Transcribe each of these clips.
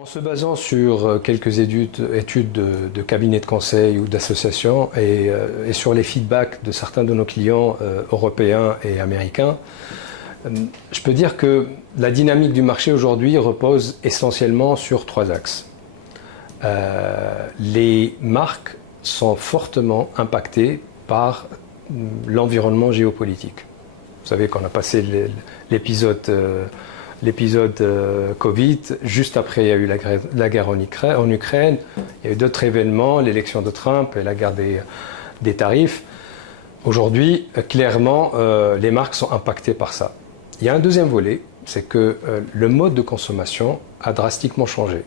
En se basant sur quelques études de cabinets de conseil ou d'associations et sur les feedbacks de certains de nos clients européens et américains, je peux dire que la dynamique du marché aujourd'hui repose essentiellement sur trois axes. Les marques sont fortement impactées par l'environnement géopolitique. Vous savez qu'on a passé l'épisode Covid, juste après il y a eu la guerre en Ukraine, il y a eu d'autres événements, l'élection de Trump et la guerre des tarifs. Aujourd'hui, clairement, les marques sont impactées par ça. Il y a un deuxième volet, c'est que le mode de consommation a drastiquement changé.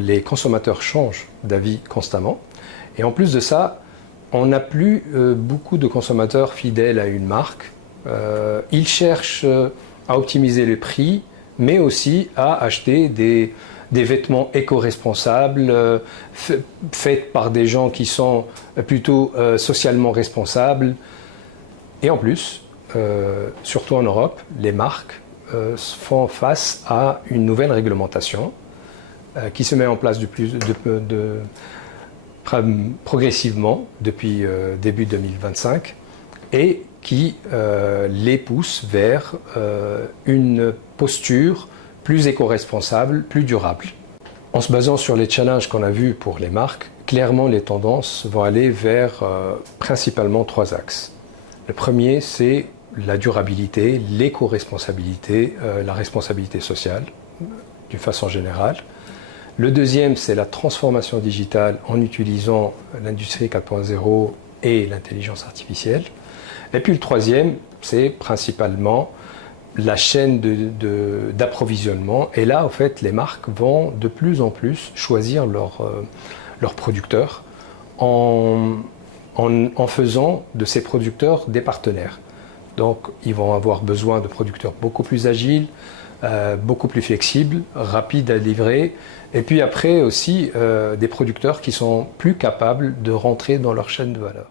Les consommateurs changent d'avis constamment et en plus de ça, on n'a plus beaucoup de consommateurs fidèles à une marque. Ils cherchent à optimiser les prix, mais aussi à acheter des vêtements éco-responsables, faits par des gens qui sont plutôt socialement responsables. Et en plus, surtout en Europe, les marques font face à une nouvelle réglementation qui se met en place progressivement depuis début 2025 et qui les pousse vers une posture plus éco-responsable, plus durable. En se basant sur les challenges qu'on a vus pour les marques, clairement les tendances vont aller vers principalement trois axes. Le premier, c'est la durabilité, l'éco-responsabilité, la responsabilité sociale, d'une façon générale. Le deuxième, c'est la transformation digitale en utilisant l'industrie 4.0 et l'intelligence artificielle. Et puis le troisième, c'est principalement la chaîne d'approvisionnement. Et là, en fait, les marques vont de plus en plus choisir leurs producteurs en faisant de ces producteurs des partenaires. Donc, ils vont avoir besoin de producteurs beaucoup plus agiles, beaucoup plus flexibles, rapides à livrer. Et puis après aussi, des producteurs qui sont plus capables de rentrer dans leur chaîne de valeur.